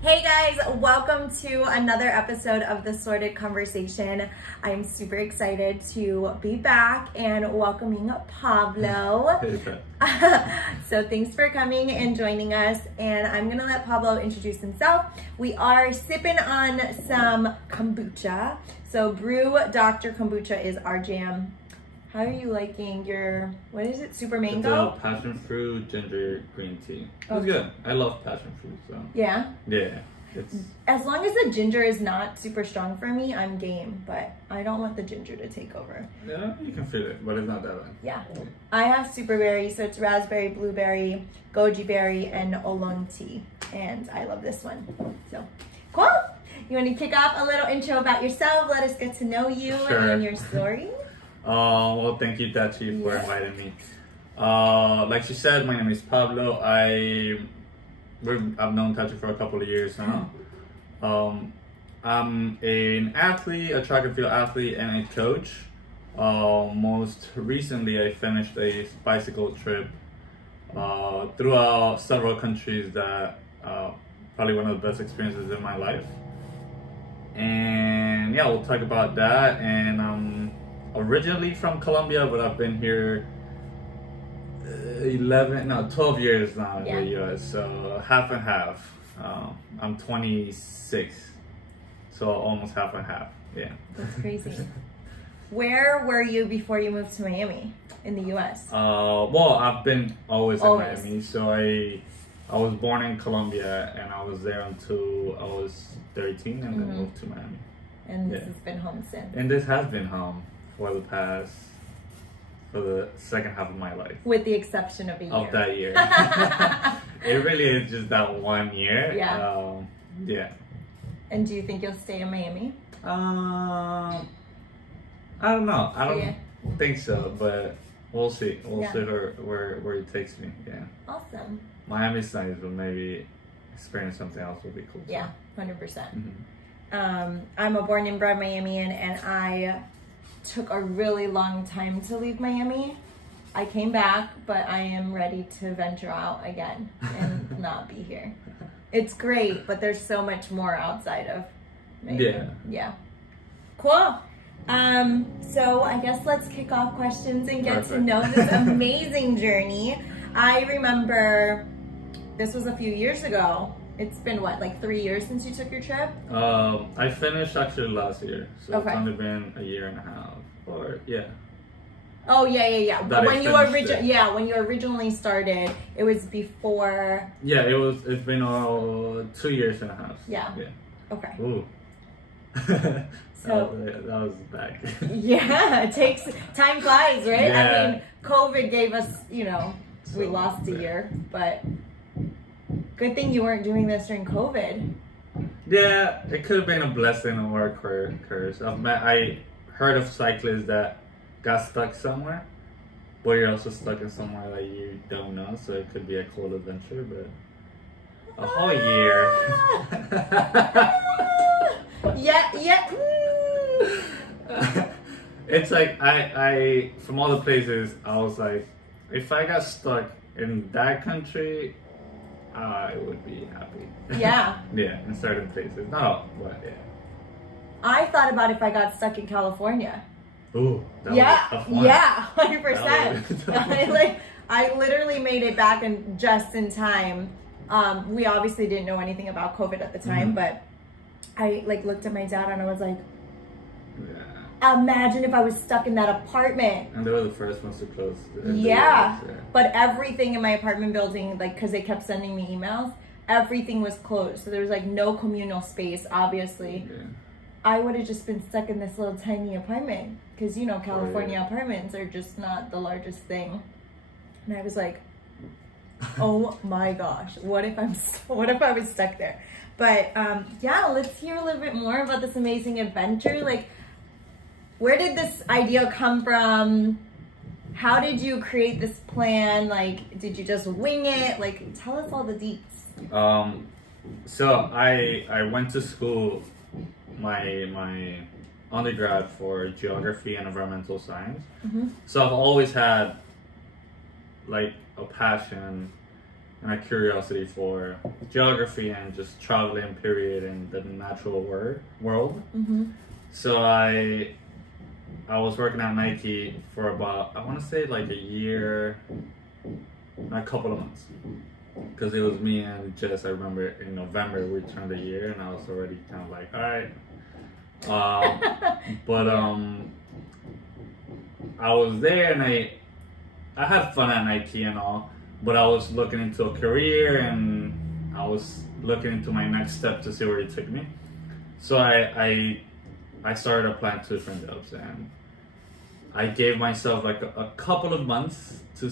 Hey guys, welcome to another episode of The Sorted Conversation. I'm super excited to be back and welcoming Pablo. So thanks for coming and joining us, and I'm gonna let Pablo introduce himself. We are sipping on some kombucha. So Brew Dr. Kombucha is our jam. How are you liking your, what is it, super mango? It's a passion fruit ginger green tea. It's good. I love passion fruit, so. Yeah? Yeah. It's... As long as the ginger is not super strong for me, I'm game, but I don't want the ginger to take over. Yeah, you can feel it, but it's not that bad. Yeah. I have super berry, so it's raspberry, blueberry, goji berry, and oolong tea. And I love this one. So, cool. You want to kick off a little intro about yourself? Let us get to know you and your story. Well, thank you, Tachi, for inviting me. Like she said, my name is Pablo. I've known Tachi for a couple of years now. I'm an athlete, a track and field athlete, and a coach. Most recently, I finished a bicycle trip throughout several countries that probably one of the best experiences in my life. And yeah, we'll talk about that. And originally from Colombia, but I've been here 12 years now in the US, so half and half. I'm 26, so almost half and half. Yeah. That's crazy. Where were you before you moved to Miami in the US? Well, I've been always in Miami, so I was born in Colombia and I was there until I was 13 and then moved to Miami. And this has been home since. And this has been home for the second half of my life. With the exception of a year. Of that year. It really is just that 1 year. Yeah. Yeah. And do you think you'll stay in Miami? I don't know. I don't think so, but we'll see. We'll see where it takes me. Yeah. Awesome. Miami's nice, but maybe experience something else would be cool. Yeah, 100%. I'm a born and bred Miamian, and I took a really long time to leave Miami. I came back, but I am ready to venture out again and not be here. It's great, but there's so much more outside of Miami. Yeah. Cool. So I guess let's kick off questions and get to know this amazing journey. I remember this was a few years ago. It's been what, like 3 years since you took your trip? I finished actually last year, so it's only been a year and a half, or Oh yeah. But when you originally started, it was before. Yeah, it's been 2 years and a half. Yeah. Okay. Ooh. So that was back. Yeah, it takes time flies, right? Yeah. I mean, COVID gave us, we lost a year, but good thing you weren't doing this during COVID. Yeah, it could have been a blessing or a curse. I heard of cyclists that got stuck somewhere, but you're also stuck in somewhere that you don't know, so it could be a cool adventure, but a whole year. Yeah. It's like, I from all the places, I was like, if I got stuck in that country, I would be happy. Yeah. Yeah, in certain places. Not all, but yeah. I thought about if I got stuck in California. Ooh, that was a tough one. Yeah, 100%. I literally made it back just in time. We obviously didn't know anything about COVID at the time, but I looked at my dad and I was like, imagine if I was stuck in that apartment. And they were the first ones to close. But everything in my apartment building, because they kept sending me emails, everything was closed. So there was no communal space, obviously. Yeah. I would have just been stuck in this little tiny apartment because, California apartments are just not the largest thing. And I was like, oh my gosh, what if I was stuck there? But let's hear a little bit more about this amazing adventure. Where did this idea come from? How did you create this plan? Did you just wing it? Tell us all the deets. So I went to school, my undergrad for geography and environmental science. So I've always had a passion and a curiosity for geography and just traveling, period, in the natural world. So I was working at Nike for about, I want to say like a year, a couple of months. Because it was me and Jess. I remember in November we turned a year, and I was already kind of like, all right. I was there, and I had fun at Nike and all, but I was looking into a career, and I was looking into my next step to see where it took me. So I started applying to different jobs, and I gave myself like a couple of months to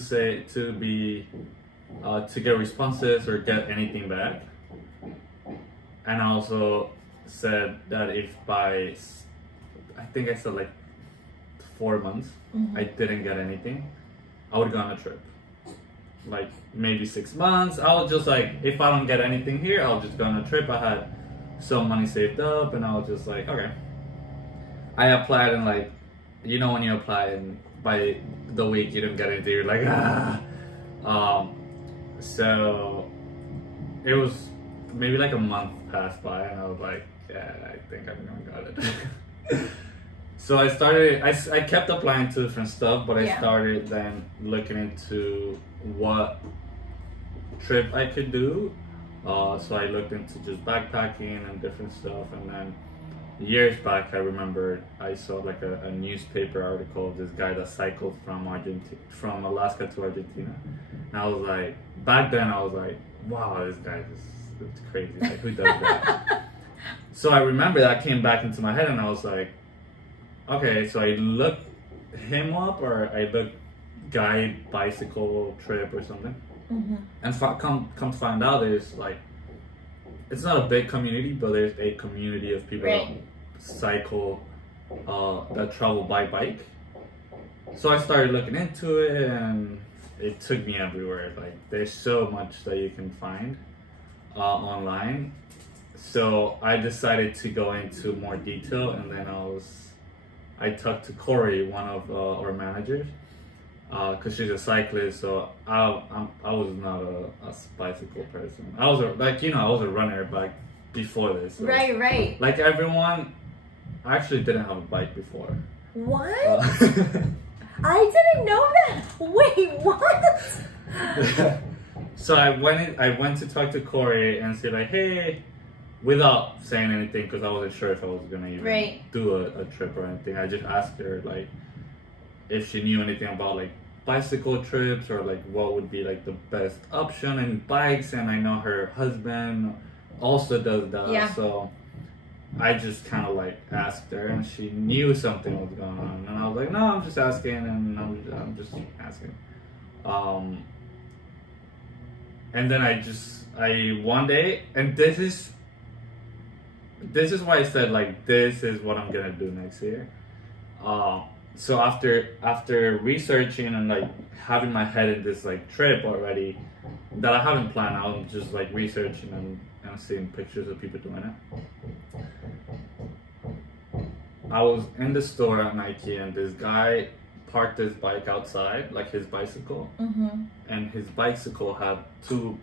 get responses or get anything back. And I also said that if by, I think I said like 4 months, I didn't get anything, I would go on a trip. Like maybe 6 months, I was just like, if I don't get anything here, I'll just go on a trip. I had some money saved up, and I was just like, okay. I applied, and like, you know when you apply and by the week you don't get anything, you're like, so it was maybe like a month passed by, and I was like, yeah, I think I'm gonna got it. So I kept applying to different stuff, but I started then looking into what trip I could do. So I looked into just backpacking and different stuff, and then years back, I remember I saw like a newspaper article of this guy that cycled from Alaska to Argentina, and I was like, back then I was like, wow, this guy is crazy. Like, who does that? So I remember that came back into my head, and I was like, okay. So I looked him up, or I looked guide bicycle trip or something, and come to find out, there's like, it's not a big community, but there's a community of people that cycle, that travel by bike. So I started looking into it, and it took me everywhere. Like, there's so much that you can find online. So I decided to go into more detail, and then I talked to Corey, one of our managers, because she's a cyclist. So I was not a bicycle person. I was a runner back before this. So Right. like everyone, I actually didn't have a bike before. What? I didn't know that. Wait, what? So I went to talk to Corey and say like, hey, without saying anything, because I wasn't sure if I was gonna even do a trip or anything. I just asked her like if she knew anything about like bicycle trips, or like what would be like the best option in bikes. And I know her husband also does that, so I just kind of like asked her, and she knew something was going on, and I was like, no, I'm just asking, and I'm just asking. And then I one day, and this is why I said like, this is what I'm gonna do next year. So after researching and like having my head in this like trip already that I haven't planned, I'm just like researching and seeing pictures of people doing it. I was in the store at Nike, and this guy parked his bike outside, like his bicycle, and his bicycle had 2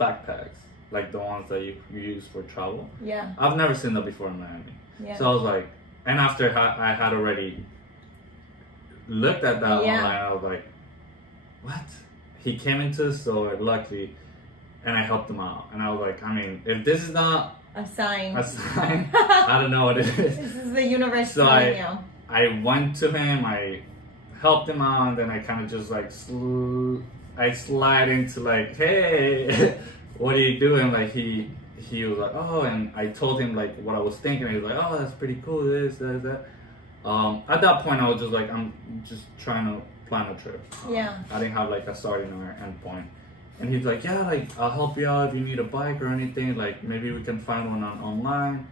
backpacks, like the ones that you use for travel. Yeah. I've never seen that before in Miami. Yeah. So I was like, and after I had already looked at that online, I was like, what? He came into the store, luckily, and I helped him out. And I was like, I mean, if this is not a sign, I don't know what it is. This is the universe so telling you. I went to him, I helped him out, and then I kind of just like I slide into like, hey, what are you doing? Like he was like, oh, and I told him like what I was thinking. He was like, oh, that's pretty cool, this, that. At that point, I was just like, I'm just trying to plan a trip. I didn't have like a starting or end point. And he's like, yeah, like I'll help you out if you need a bike or anything. Like maybe we can find one online.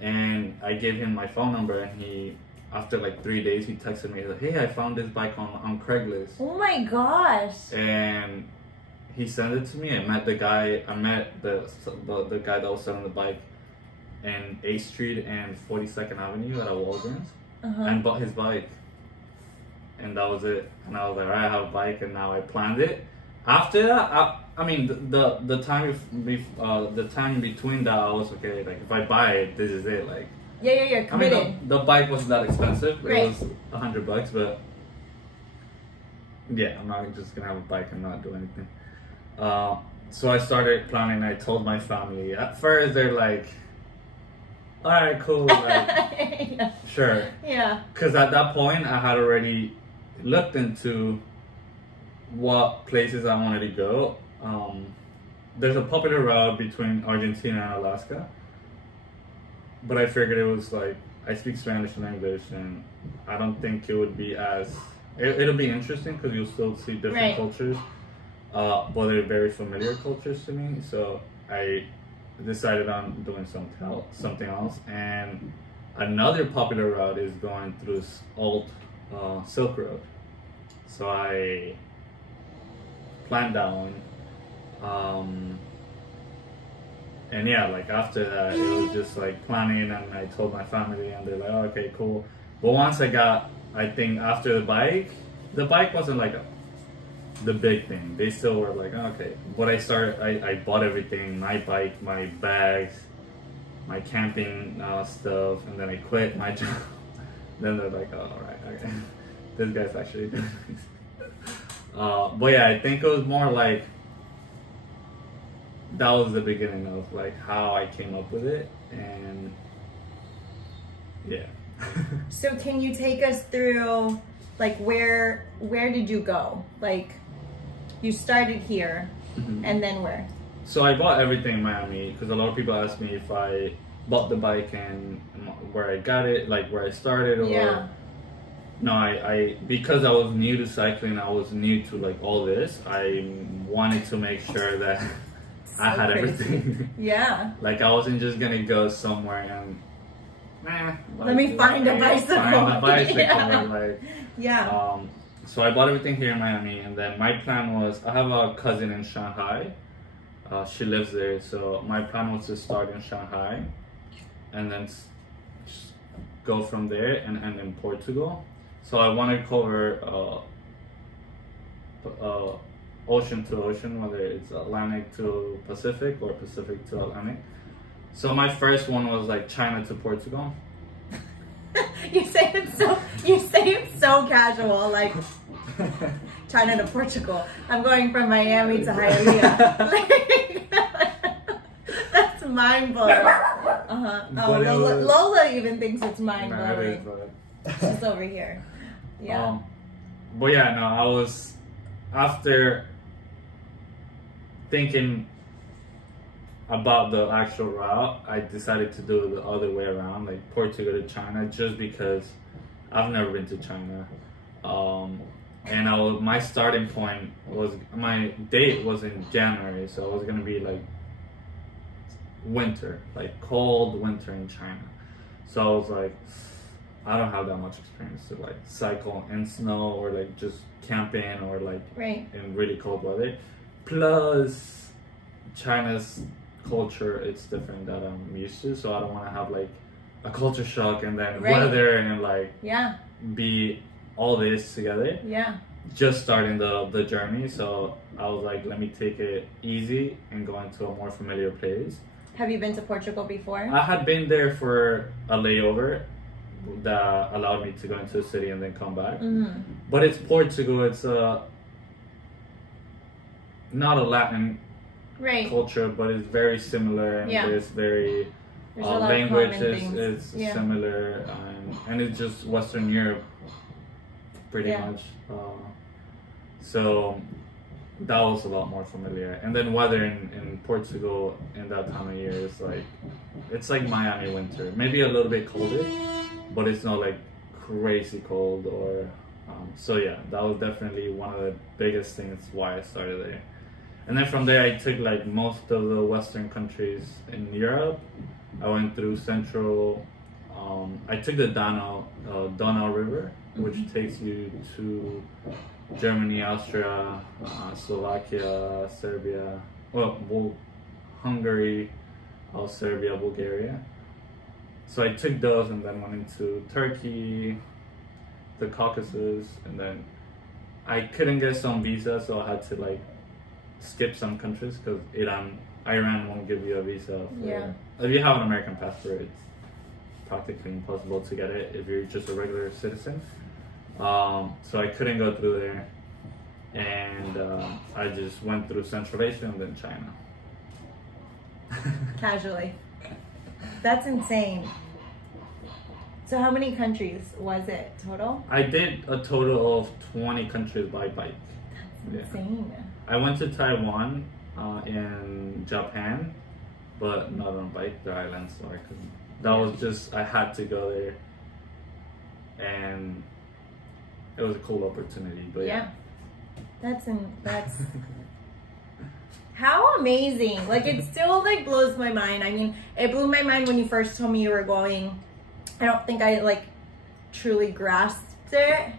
And I gave him my phone number, and he, after like 3 days, he texted me like, hey, I found this bike on Craigslist. Oh my gosh! And he sent it to me. I met the guy. I met the guy that was selling the bike in 8th Street and 42nd Avenue at a Walgreens, and bought his bike. And that was it. And I was like, all right, I have a bike, and now I planned it. After that, I mean, the time between that, I was okay. Like, if I buy it, this is it. Like, Yeah, committed. I mean, the bike wasn't that expensive. It Right. was $100, but yeah, I'm not just gonna have a bike and not do anything. So I started planning. I told my family. At first, they're like, "All right, cool, like, Yeah. sure." Yeah. Because at that point, I had already looked into what places I wanted to go. There's a popular route between Argentina and Alaska, but I figured it was like, I speak Spanish and English, and I don't think it would be as it'll be interesting because you'll still see different Right. cultures, but they're very familiar cultures to me. So I decided on doing something else, and another popular route is going through old Silk Road. So I planned that one. And yeah, like after that, it was just like planning, and I told my family, and they're like, oh, okay, cool. But once I think after the bike wasn't like the big thing. They still were like, oh, okay. But I bought everything, my bike, my bags, my camping stuff, and then I quit my job. Then they're like, oh, all right, okay. This guy's actually doing this. But yeah, I think it was more like, that was the beginning of like how I came up with it, and yeah. So can you take us through, like, where did you go? Like, you started here, and then where? So I bought everything in Miami because a lot of people ask me if I bought the bike and where I got it, like where I started, or Yeah. no, I because I was new to cycling, I was new to like all this. I wanted to make sure that I had crazy. everything. Yeah. Like, I wasn't just gonna go somewhere and Let me find a bicycle. Find a bicycle, Yeah. like. Yeah. So I bought everything here in Miami, and then my plan was, I have a cousin in Shanghai. She lives there, so my plan was to start in Shanghai, and then just go from there and end in Portugal. So I want to cover ocean to ocean, whether it's Atlantic to Pacific or Pacific to Atlantic. So my first one was like China to Portugal. You say it's so casual, like China to Portugal. I'm going from Miami to Hialeah. Like, that's mind blowing. Oh, But it Lola, was- Lola even thinks it's mind Nah, it is, blowing. but- She's over here. Yeah. But yeah, no, I was, after thinking about the actual route, I decided to do it the other way around, like Portugal to China, just because I've never been to China. And my starting point was, my date was in January, so it was gonna be like winter, like cold winter in China. So I was like, I don't have that much experience to like cycle in snow or like just camping or like Right. in really cold weather. Plus, China's culture, it's different that I'm used to, so I don't want to have like a culture shock and then Right. weather and like Yeah. be all this together. Yeah. Just starting the journey, so I was like, let me take it easy and go into a more familiar place. Have you been to Portugal before? I had been there for a layover that allowed me to go into the city and then come back. Mm-hmm. But it's Portugal, it's not a Latin Right. culture, but it's very similar, and Yeah. there's very There's a lot of language common is things. Yeah. similar, and it's just Western Europe pretty Yeah. much. So that was a lot more familiar. And then weather in Portugal in that time of year is like, it's like Miami winter, maybe a little bit colder, but it's not like crazy cold or so yeah, that was definitely one of the biggest things why I started there. And then from there I took like most of the Western countries in Europe. I went through Central, I took the Donau River, which takes you to Germany, Austria, Slovakia, Serbia, Hungary, Serbia, Bulgaria. So I took those and then went into Turkey, the Caucasus, and then I couldn't get some visa, so I had to like skip some countries because Iran won't give you a visa. Yeah. If you have an American passport, it's practically impossible to get it if you're just a regular citizen. So I couldn't go through there, and I just went through Central Asia and then China. Casually. That's insane. So how many countries was it total? I did a total of 20 countries by bike. That's insane. I went to Taiwan, in Japan, but not on bike, the islands, so I couldn't. That was just, I had to go there, and it was a cool opportunity, but yeah. That's how amazing. Like, it still like blows my mind. I mean, it blew my mind when you first told me you were going. I don't think I like truly grasped it.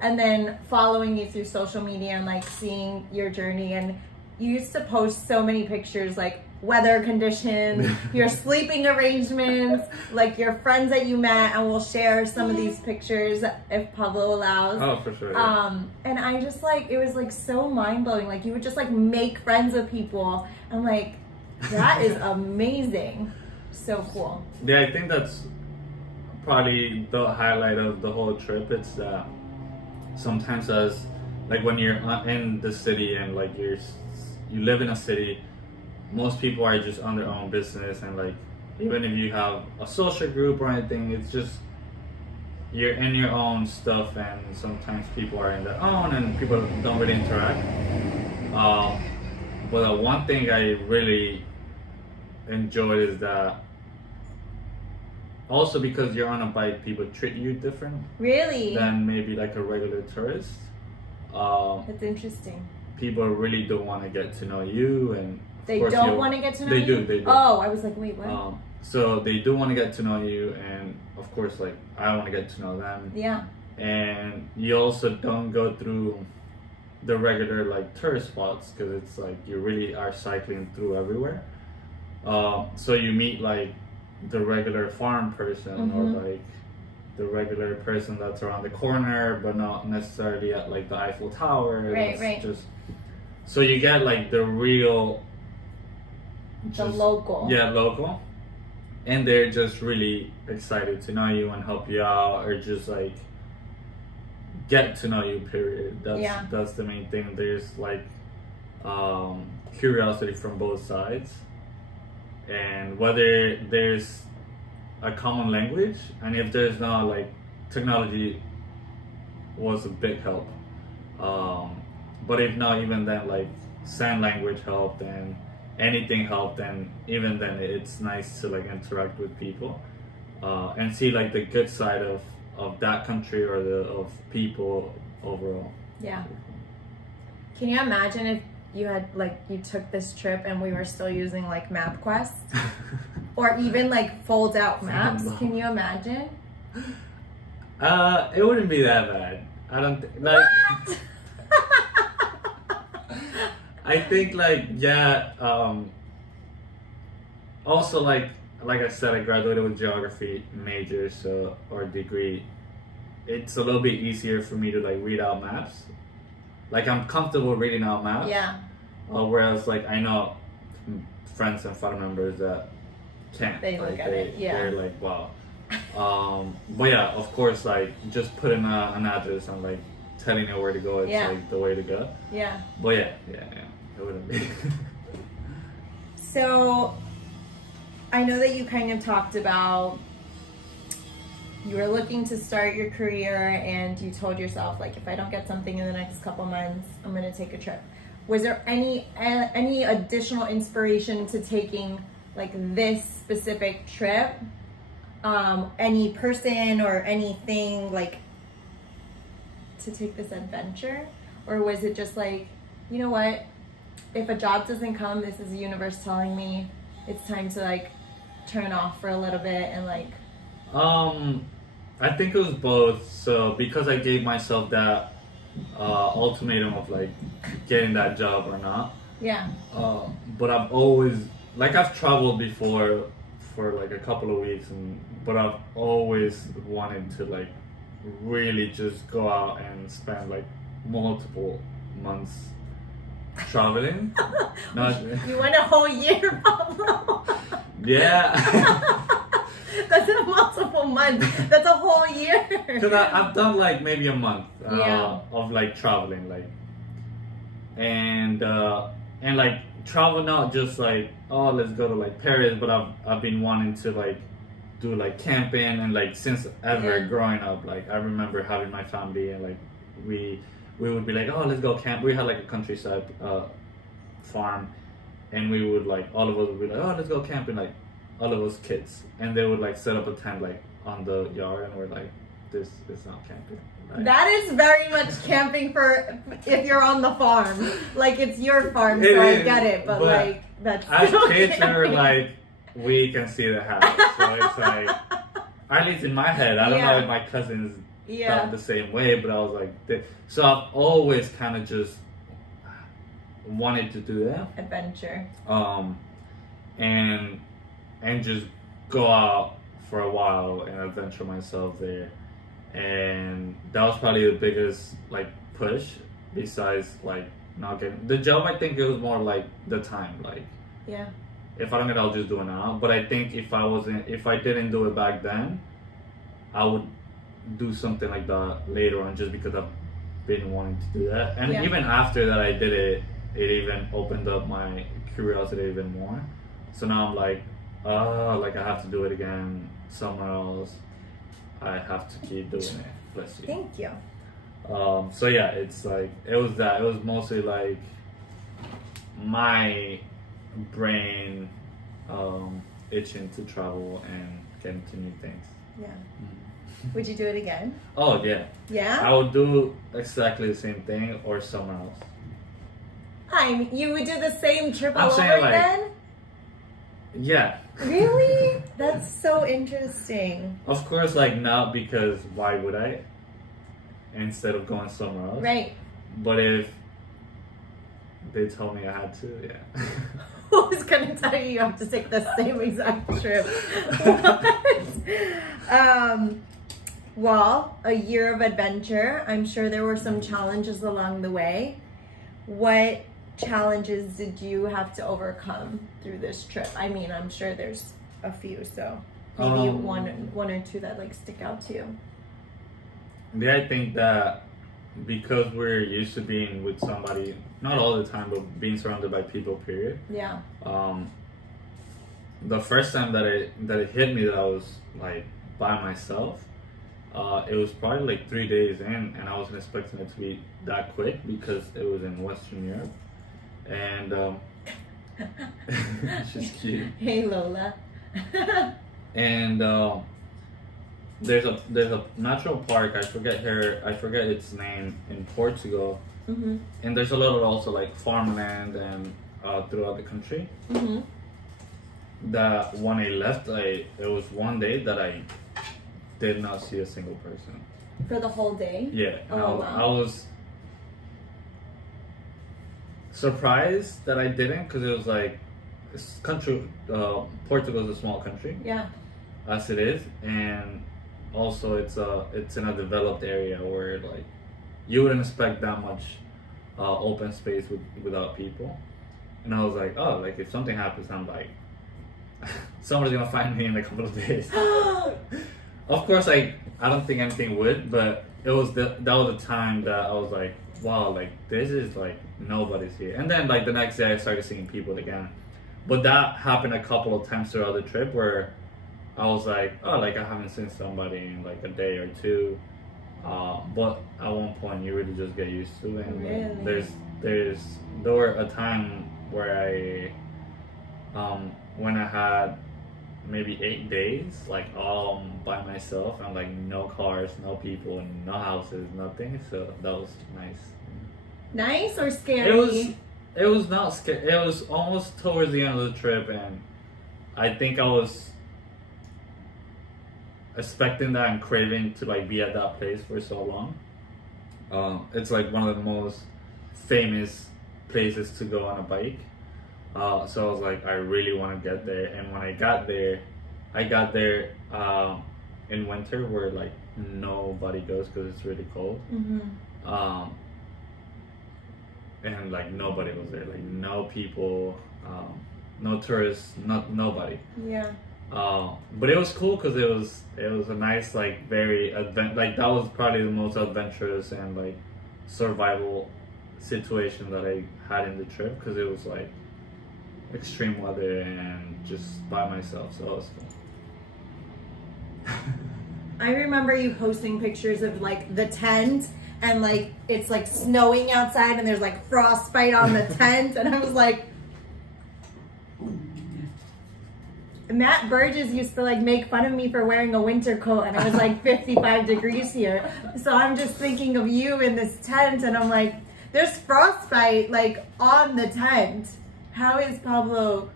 And then following you through social media and like seeing your journey, and you used to post so many pictures, like weather conditions, your sleeping arrangements, like your friends that you met, and we'll share some of these pictures if Pablo allows. Oh, for sure. Yeah. And I just like, it was like so mind blowing. Like, you would just like make friends with people. I'm like, that is amazing. So cool. Yeah, I think that's probably the highlight of the whole trip. It's that sometimes as like when you're in the city and like you live in a city, most people are just on their own business, and like even if you have a social group or anything, it's just you're in your own stuff, and sometimes people are in their own and people don't really interact. But one thing I really enjoyed is that also because you're on a bike, people treat you different. Really? Than maybe like a regular tourist. That's interesting. People really don't want to get to know you, and they don't want to get to know you? They do. Oh, I was like, wait, what? So they do want to get to know you, and of course, like, I want to get to know them. Yeah. And you also don't go through the regular like tourist spots, because it's like you really are cycling through everywhere. So you meet like the regular farm person, or like the regular person that's around the corner, but not necessarily at like the Eiffel Tower. Right. Just so you get like the real, local. Yeah, local, and they're just really excited to know you and help you out, or just like get to know you. Period. That's the main thing. There's like curiosity from both sides, and whether there's a common language, and if there's not, like, technology was a big help, but if not, even then, like, sign language helped, and anything helped, and even then it's nice to like interact with people, and see like the good side of that country, or of people overall. Yeah. Can you imagine if you had like, you took this trip and we were still using like MapQuest? Or even like fold out maps? Can you imagine? It wouldn't be that bad. I don't like. I think like, yeah. Also like I said, I graduated with geography major, or degree. It's a little bit easier for me to like read out maps. Like, I'm comfortable reading out maps. Yeah. Whereas like I know friends and family members that can't. They look at it. Yeah. They're like, wow. But yeah, of course, like just putting an address and like telling you where to go, it's like the way to go. Yeah. But yeah, it wouldn't be. So, I know that you kind of talked about you were looking to start your career, and you told yourself, like, if I don't get something in the next couple months, I'm going to take a trip. Was there any additional inspiration to taking like this specific trip? Any person or anything like to take this adventure? Or was it just like, you know what, if a job doesn't come, this is the universe telling me it's time to like turn off for a little bit and like... I think it was both. So because I gave myself that ultimatum of like getting that job or not. Yeah. But I've always, like, I've traveled before for like a couple of weeks, but I've always wanted to like really just go out and spend like multiple months traveling. No, You went a whole year, Pablo. yeah. That's not multiple months. That's a whole year. Because I've done like maybe a month Yeah. of like traveling, like, and like travel, not just like, oh, let's go to like Paris, but I've been wanting to like do like camping, and like since ever Yeah. growing up, like I remember having my family, and like we would be like, oh, let's go camp. We had like a countryside farm, and we would like, all of us would be like, oh, let's go camping, like all of us kids, and they would like set up a tent like on the yard, and we're like, this is not camping. Like, That is very much camping for if you're on the farm. Like it's your farm, It so I is, get it. But like that's as still kids, we were camping. like, we can see the house, so it's like, at least in my head, I don't know Yeah. if my cousins Yeah. felt the same way, but I was like, so I've always kind of just wanted to do that, Adventure. and just go out for a while and adventure myself there, and that was probably the biggest like push, besides like not getting the job. I think it was more like the time, like Yeah. if I don't get it, I'll just do it now. But I think if I didn't do it back then, I would do something like that later on, just because I've been wanting to do that. And Yeah. even after that I did it, it even opened up my curiosity even more. So now I'm like, like I have to do it again somewhere else. I have to keep doing it. Bless you. Thank you. So yeah, it's like, it was mostly like my brain itching to travel and get into new things. Yeah. Would you do it again? Oh yeah, Yeah. I would do exactly the same thing or somewhere else. You would do the same trip I'm all over saying, like- again? Yeah, Really? That's so interesting. of course, like not because why would I? Instead of going somewhere else. Right. But if they told me I had to, yeah. Who's gonna tell you you have to take the same exact trip? What? Well, a year of adventure. I'm sure there were some challenges along the way. What challenges did you have to overcome through this trip? I mean, I'm sure there's a few, so maybe one or two that like stick out to you. Yeah, I think that because we're used to being with somebody, not all the time, but being surrounded by people, period. Yeah. The first time that it hit me that I was like by myself, it was probably like 3 days in, and I wasn't expecting it to be that quick because it was in Western Europe, and she's cute. Hey Lola. And there's a natural park. I forget its name, in Portugal, Mm-hmm. and there's a lot of also like farmland and throughout the country. Mm-hmm. That when I left, it was one day that I did not see a single person. For the whole day? Yeah, and Oh, I wow. was surprised that I didn't, because it was like this country. Portugal is a small country, Yeah. as it is, and also it's in a developed area where like you wouldn't expect that much open space without people. And I was like, oh, like if something happens, I'm like, somebody's gonna find me in a couple of days. Of course, like I don't think anything would, but that was the time that I was like, wow, like this is like nobody's here. And then like the next day I started seeing people again, but that happened a couple of times throughout the trip where I was like, oh, like I haven't seen somebody in like a day or two. But at one point you really just get used to it. And Really? there were a time where when I had maybe 8 days like all by myself, and like no cars, no people, no houses, nothing. So that was nice. Nice or scary? It was not scary. It was almost towards the end of the trip, and I think I was expecting that and craving to like be at that place for so long. It's like one of the most famous places to go on a bike. So I was like, I really want to get there. And when I got there in winter where like nobody goes because it's really cold. Mm-hmm. and like nobody was there, like no people, no tourists, nobody. Yeah. But it was cool because it was a nice, like, very like that was probably the most adventurous and like survival situation that I had in the trip, because it was like extreme weather and just by myself, so it was cool. I remember you posting pictures of like the tent, and like it's like snowing outside and there's like frostbite on the tent, and I was like, Matt Burgess used to like make fun of me for wearing a winter coat, and it was like 55 degrees here. So I'm just thinking of you in this tent, and I'm like, there's frostbite like on the tent. How is Pablo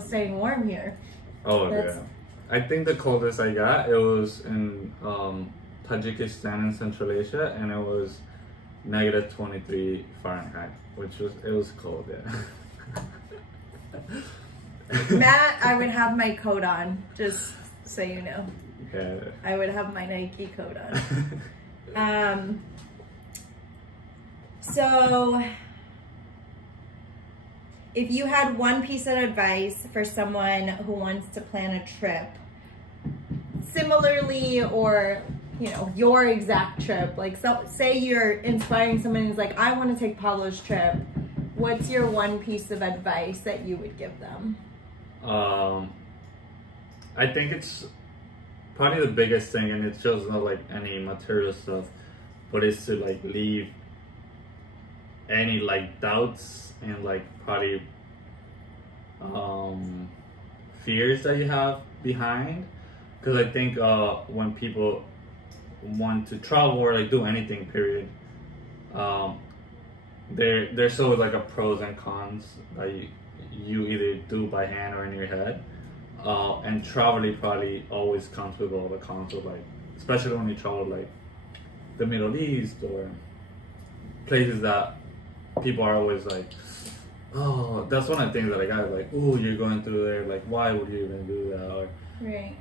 staying warm here? Oh yeah. I think the coldest I got, it was in Tajikistan in Central Asia, and it was negative 23 Fahrenheit, it was cold, yeah. Matt, I would have my coat on, just so you know. Yeah. I would have my Nike coat on. So, if you had one piece of advice for someone who wants to plan a trip, similarly, or you know, your exact trip, like, so say you're inspiring someone who's like, I want to take Pablo's trip, what's your one piece of advice that you would give them? I think it's probably the biggest thing, and it's just not like any material stuff, but it's to like leave any like doubts and like probably fears that you have behind, because I think when people want to travel or like do anything period, there's always like a pros and cons that you either do by hand or in your head, and traveling probably always comes with all the cons of, like, especially when you travel like the Middle East or places that people are always like, oh, that's one of the things that I got, like, oh, you're going through there, like, why would you even do that? Or, right.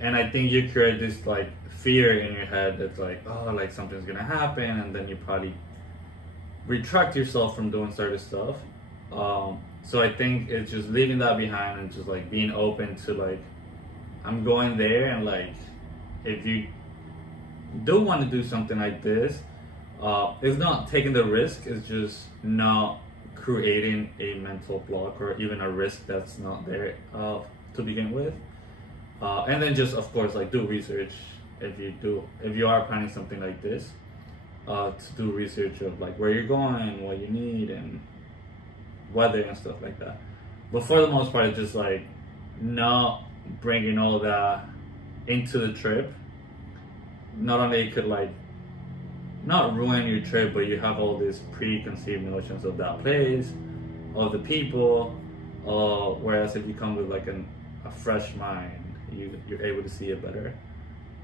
And I think you create this like fear in your head that's like, oh, like something's gonna happen, and then you probably retract yourself from doing certain stuff. So I think it's just leaving that behind and just like being open to like, I'm going there, and like if you do want to do something like this, it's not taking the risk, it's just not creating a mental block or even a risk that's not there to begin with. And then just, of course, like do research if you are planning something like this, to do research of like where you're going, what you need, and weather and stuff like that. But for the most part, it's just like not bringing all that into the trip. Not only it could like not ruin your trip, but you have all these preconceived notions of that place, of the people. Whereas if you come with like a fresh mind, you're able to see it better,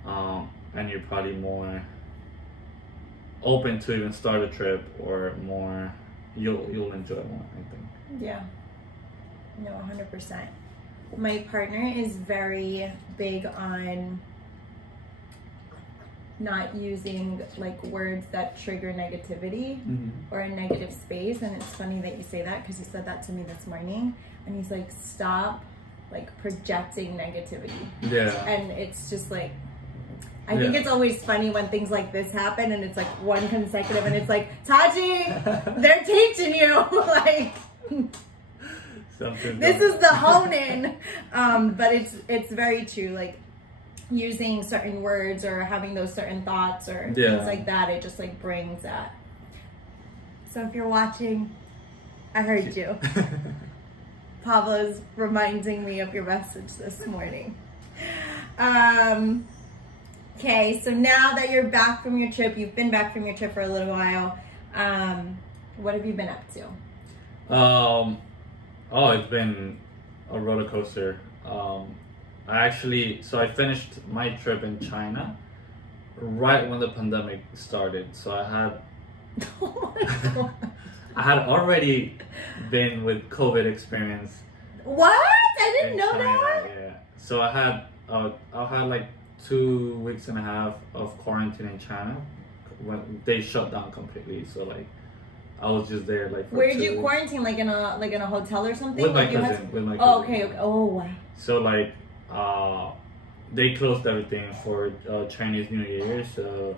and you're probably more open to even start a trip, or more you'll enjoy more, I think. Yeah. No, 100%. My partner is very big on not using like words that trigger negativity, or a negative space. And it's funny that you say that, because he said that to me this morning, and he's like, stop like projecting negativity. Yeah. And it's just like, I think it's always funny when things like this happen, and it's like one consecutive, and it's like, Taji, they're teaching you, like, this is the hone in. But it's very true, like using certain words or having those certain thoughts or things like that, it just like brings that. So if you're watching, I heard you. Pablo's reminding me of your message this morning. Okay, so now that you're back from your trip, you've been back from your trip for a little while, what have you been up to? It's been a roller coaster. I finished my trip in China right when the pandemic started. So I had Oh my God. I had already been with COVID experience. What? I didn't know China, that. yeah. So I had like 2.5 weeks of quarantine in China, when they shut down completely. So like, I was just there like. For Where did 2 you weeks. quarantine? Like in a hotel or something? With my Like you had cousin. With my Oh, cousin. okay, okay. Oh, wow. So like, they closed everything for Chinese New Year. So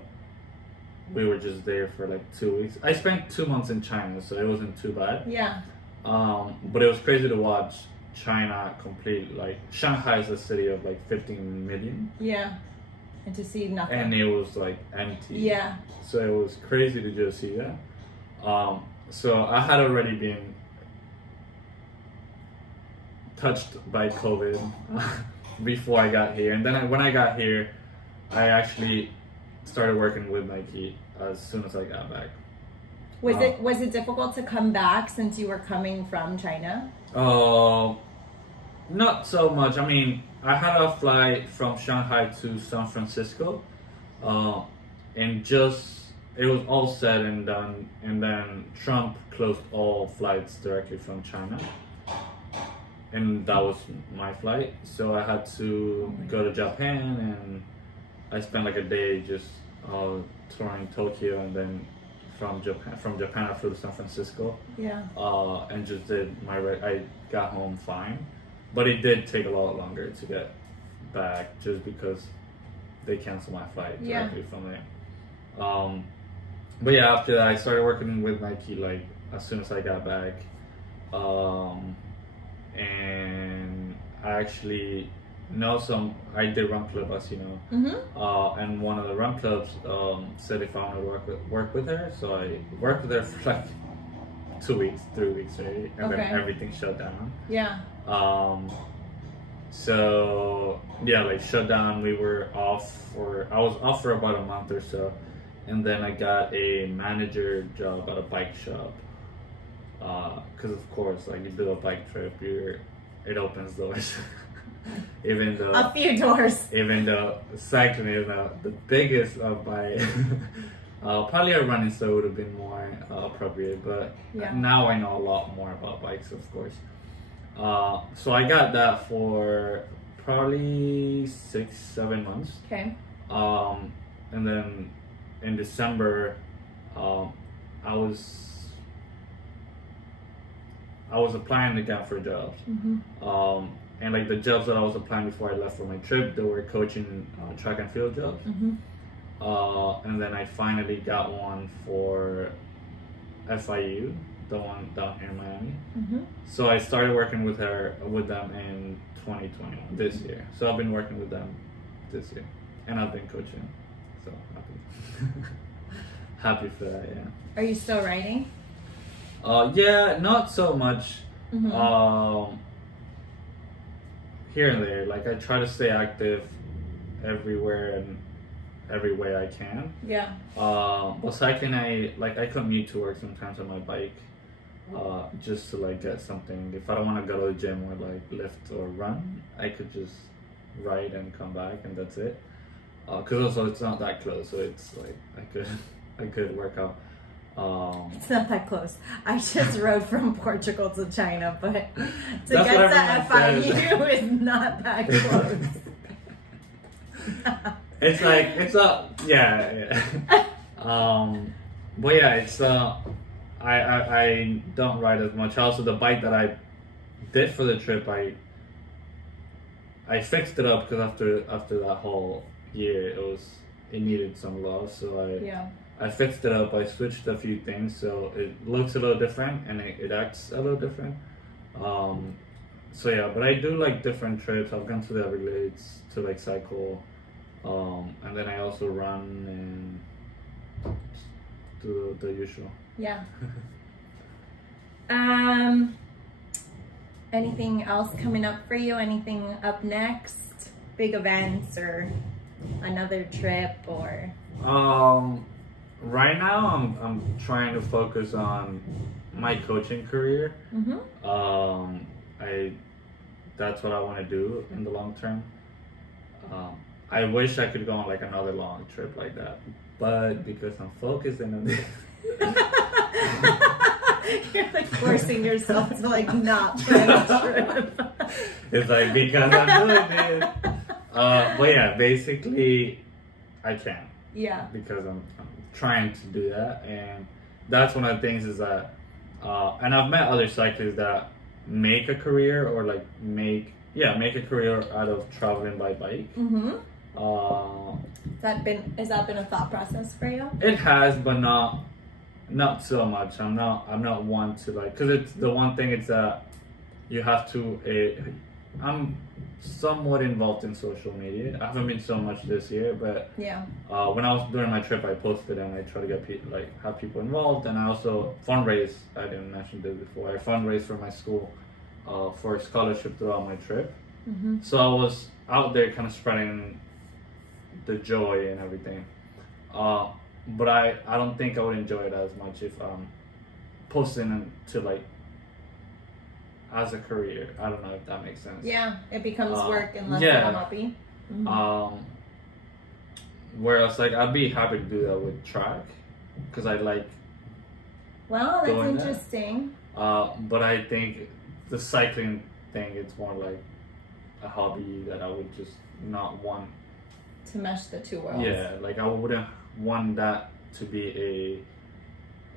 we were just there for like 2 weeks. I spent 2 months in China, so it wasn't too bad. Yeah. But it was crazy to watch China complete. Like Shanghai is a city of like 15 million, Yeah. And to see nothing. and it was like empty. Yeah. So it was crazy to just see that. So I had already been touched by COVID before I got here, and then when I got here, I actually started working with Nike as soon as I got back. Was it difficult to come back since you were coming from China? Not so much. I mean, I had a flight from Shanghai to San Francisco, and it was all said and done, and then Trump closed all flights directly from China, and that was my flight. So I had to go to Japan, and I spent like a day just touring Tokyo, and then from Japan I flew to San Francisco. Yeah. And just did I got home fine, but it did take a lot longer to get back just because they canceled my flight directly from there. But yeah, after that I started working with Nike like as soon as I got back, and I actually I did run club, as you know. Mm-hmm. And one of the run clubs said if I wanted to work with her, so I worked with her for like 2 weeks, 3 weeks, right? And then everything shut down. Yeah. So yeah, like shut down. I was off for about a month or so, and then I got a manager job at a bike shop. Because of course, like you do a bike trip, it opens doors. Even though a few doors. Even though cycling is not the biggest by probably a running store would have been more appropriate, but now I know a lot more about bikes, of course. So I got that for probably 6-7 months. Okay. And then in December, I was applying again for jobs. Mm-hmm. And like the jobs that I was applying before I left for my trip, they were coaching track and field jobs. Mm-hmm. And then I finally got one for FIU, the one down here in Miami. Mm-hmm. So I started working with them in 2021, this year. So I've been working with them this year, and I've been coaching. So happy for that. Yeah. Are you still writing? Yeah, not so much. Mm-hmm. Here and there, like I try to stay active everywhere and every way I can. Yeah. But cycling, I commute to work sometimes on my bike, just to like get something. If I don't want to go to the gym or like lift or run, I could just ride and come back, and that's it. Because also it's not that close, so it's like I could work out. It's not that close. I just rode from Portugal to China, but to That's get what to everyone FIU is not that close. It's like it's yeah. But yeah, it's I don't ride as much. Also, the bike that I did for the trip, I fixed it up because after that whole year, it needed some love. So I fixed it up. I switched a few things, so it looks a little different and it acts a little different. So yeah, but I do like different trips. I've gone to the Everglades to like cycle, and then I also run and do the usual. Yeah. Anything else coming up for you? Anything up next? Big events or another trip or? Right now, I'm trying to focus on my coaching career. Mm-hmm. That's what I want to do in the long term. I wish I could go on like another long trip like that, but because I'm focusing on this. You're like forcing yourself to like not plan a trip. It's like because I'm doing this. But yeah, basically, I can. Yeah. Because I'm trying to do that, and that's one of the things is that, and I've met other cyclists that make a career or like make a career out of traveling by bike. Mm-hmm. Has that been a thought process for you? It has, but not so much. I'm not one to like, because it's the one thing is that you have to. I'm somewhat involved in social media. I haven't been so much this year, but yeah. When I was doing my trip, I posted and I try to get have people involved, and I also fundraise. I didn't mention this before. I fundraised for my school for a scholarship throughout my trip. Mm-hmm. So I was out there kind of spreading the joy and everything. But I don't think I would enjoy it as much if I'm posting to like as a career. I don't know if that makes sense. Yeah, it becomes work and less of a hobby. Mm-hmm. Whereas like I'd be happy to do that with track because I like. Well, that's interesting. But I think the cycling thing, it's more like a hobby that I would just not want to mesh the two worlds. Yeah, like I wouldn't want that to be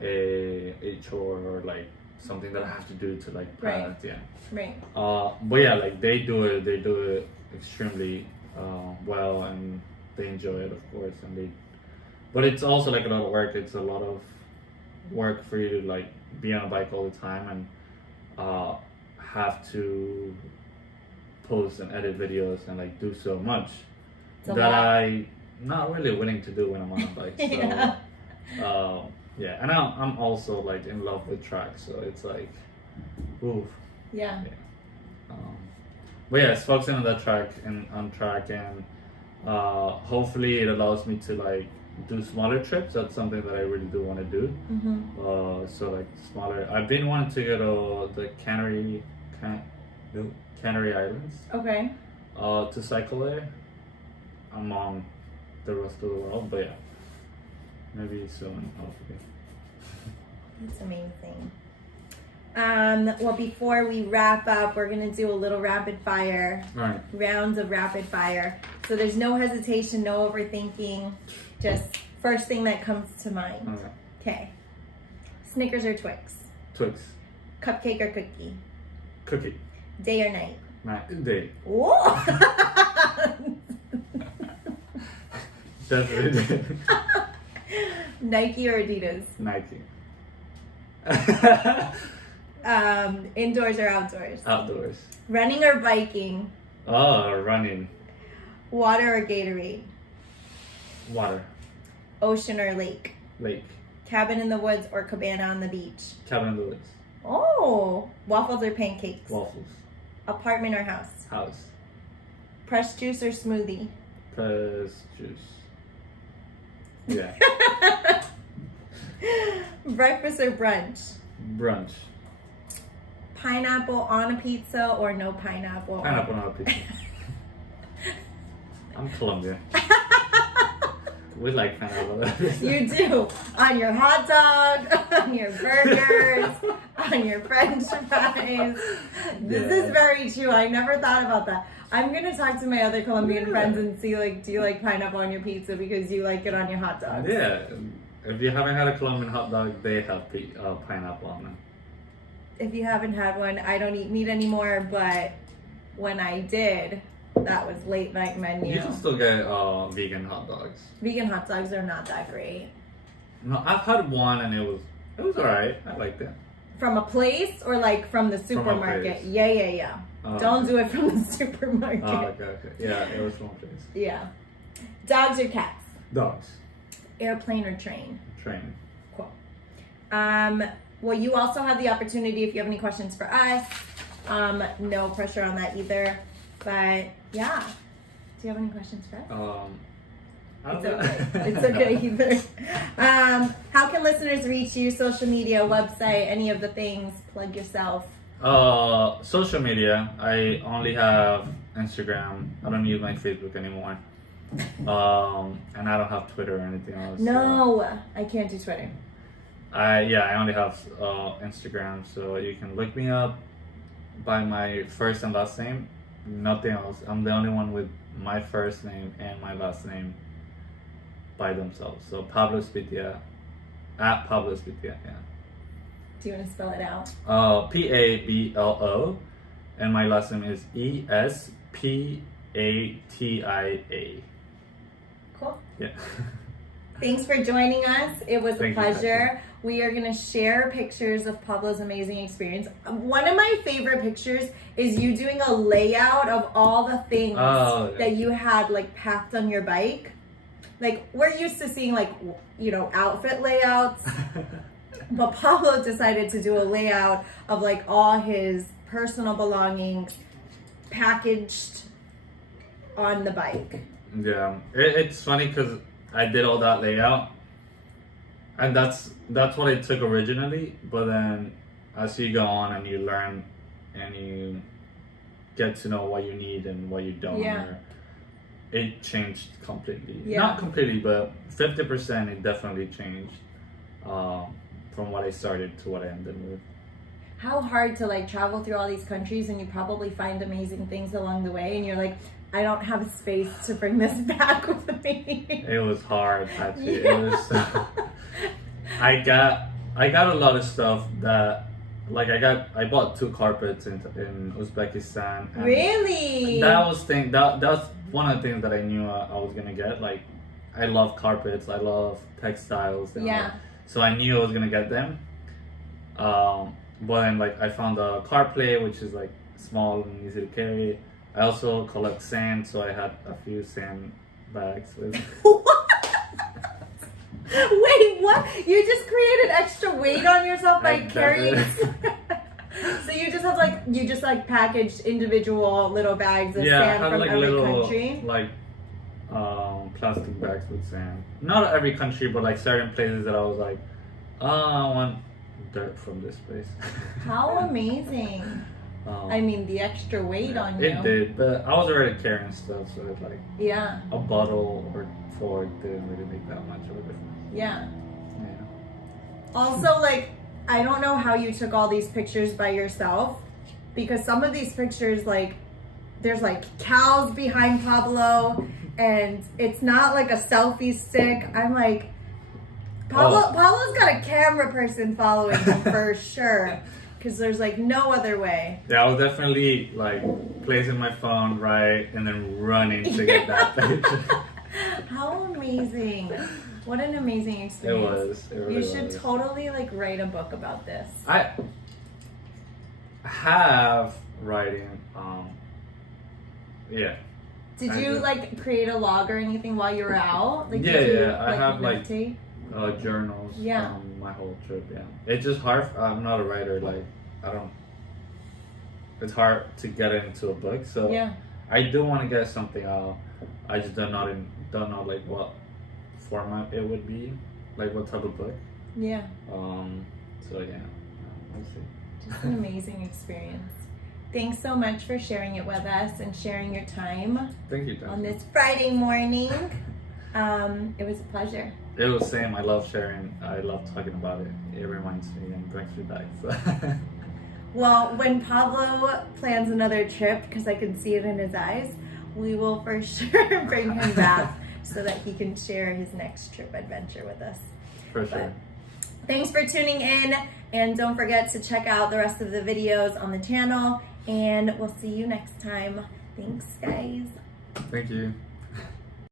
a chore or like something that I have to do to like plan it. Yeah. Right. But yeah, like they do it extremely well, and they enjoy it, of course, but it's also like a lot of work. It's a lot of work for you to like be on a bike all the time and have to post and edit videos and like do so much that I'm not really willing to do when I'm on a bike. So, yeah, and I'm also like in love with track, so it's like, oof. Yeah. But yeah, it's focusing on that track and hopefully it allows me to like do smaller trips. That's something that I really do want to do. Mm-hmm. So like smaller. I've been wanting to go to the Canary Islands. Okay. To cycle there among the rest of the world, but yeah, maybe soon, hopefully. That's amazing. Well, before we wrap up, we're gonna do a little rapid fire. All right. Rounds of rapid fire. So there's no hesitation, no overthinking. Just first thing that comes to mind. All right. Okay. Snickers or Twix? Twix. Cupcake or cookie? Cookie. Day or night? Night. Day. Whoa! Definitely. Nike or Adidas? Nike. Indoors or outdoors? Outdoors. Running or biking? Oh, running. Water or Gatorade? Water. Ocean or lake? Lake. Cabin in the woods or cabana on the beach? Cabin in the woods. Oh, waffles or pancakes? Waffles. Apartment or house? House. Pressed juice or smoothie? Press juice. Yeah. Breakfast or brunch? Brunch. Pineapple on a pizza or no pineapple? Pineapple on a pizza. I'm Colombian. We like pineapple. You do. On your hot dog, on your burgers, on your french fries. This is very true. I never thought about that. I'm going to talk to my other Colombian friends and see, like, do you like pineapple on your pizza because you like it on your hot dog? Yeah. If you haven't had a Colombian hot dog, they have pineapple on them. If you haven't had one, I don't eat meat anymore, but when I did, that was late night menu. You can still get vegan hot dogs. Vegan hot dogs are not that great. No, I've had one and it was alright. I liked it. From a place or like from the supermarket? Yeah. Don't do it from the supermarket. Oh, okay. Yeah, it was from a place. Yeah. Dogs or cats? Dogs. Airplane or train? Train. Cool. Well, you also have the opportunity if you have any questions for us. No pressure on that either. But yeah. Do you have any questions for us? It's okay. It's okay either. How can listeners reach you? Social media, website, any of the things? Plug yourself. Social media. I only have Instagram. I don't use my Facebook anymore. And I don't have Twitter or anything else. No, I can't do Twitter. I only have Instagram, so you can look me up by my first and last name. Nothing else. I'm the only one with my first name and my last name by themselves. So Pablo Espitia, at Pablo Espitia, yeah. Do you want to spell it out? Pablo, and my last name is Espatia. Cool. Yeah. Thanks for joining us. It was a Thank you, pleasure. Patsy. We are going to share pictures of Pablo's amazing experience. One of my favorite pictures is you doing a layout of all the things that you had like packed on your bike. Like we're used to seeing like, you know, outfit layouts, but Pablo decided to do a layout of like all his personal belongings packaged on the bike. Yeah, it's funny because I did all that layout, and that's what I took originally. But then, as you go on and you learn, and you get to know what you need and what you don't, it changed completely. Yeah. Not completely, but 50%. It definitely changed from what I started to what I ended with. How hard to like travel through all these countries and you probably find amazing things along the way, and you're like, I don't have space to bring this back with me. It was hard, actually. Yeah. It was. I got a lot of stuff that, like, I bought 2 carpets in Uzbekistan. And Really? that's one of the things that I knew I was gonna get. Like, I love carpets. I love textiles. Yeah. So I knew I was gonna get them. But then, like, I found a car plate, which is like small and easy to carry. I also collect sand, so I had a few sand bags with. What? Wait, what? You just created extra weight on yourself by carrying. So you just have packaged individual little bags of sand I had from like every little country. like plastic bags with sand. Not every country, but like certain places that I was like, oh, I want dirt from this place. How amazing! I mean, the extra weight on you. It did, but I was already carrying stuff, so it's like a bottle or 4 didn't really make that much of a difference. Yeah. Also, like, I don't know how you took all these pictures by yourself, because some of these pictures, like, there's like cows behind Pablo, and it's not like a selfie stick. I'm like, Pablo's got a camera person following him for sure, because there's like no other way. Yeah, I was definitely like placing my phone right and then running to get that picture. How amazing. What an amazing experience. It really you should was. totally like write a book about this. I have writing, yeah. Did you like create a log or anything while you were out? Like, I have meditate? like journals Yeah. from my whole trip, yeah. It's just hard, I'm not a writer, like, it's hard to get into a book, so Yeah. I do want to get something out. I just don't know like what format it would be, like what type of book. Yeah. So yeah, we'll see. Just an amazing experience. Thanks so much for sharing it with us and sharing your time Thank you, Jen. on this Friday morning. It was a pleasure. It was the same. I love sharing. I love talking about it. It reminds me and brings me back. So. Well, when Pablo plans another trip, because I can see it in his eyes, we will for sure bring him back so that he can share his next trip adventure with us. For sure. Thanks for tuning in, and don't forget to check out the rest of the videos on the channel, and we'll see you next time. Thanks, guys. Thank you.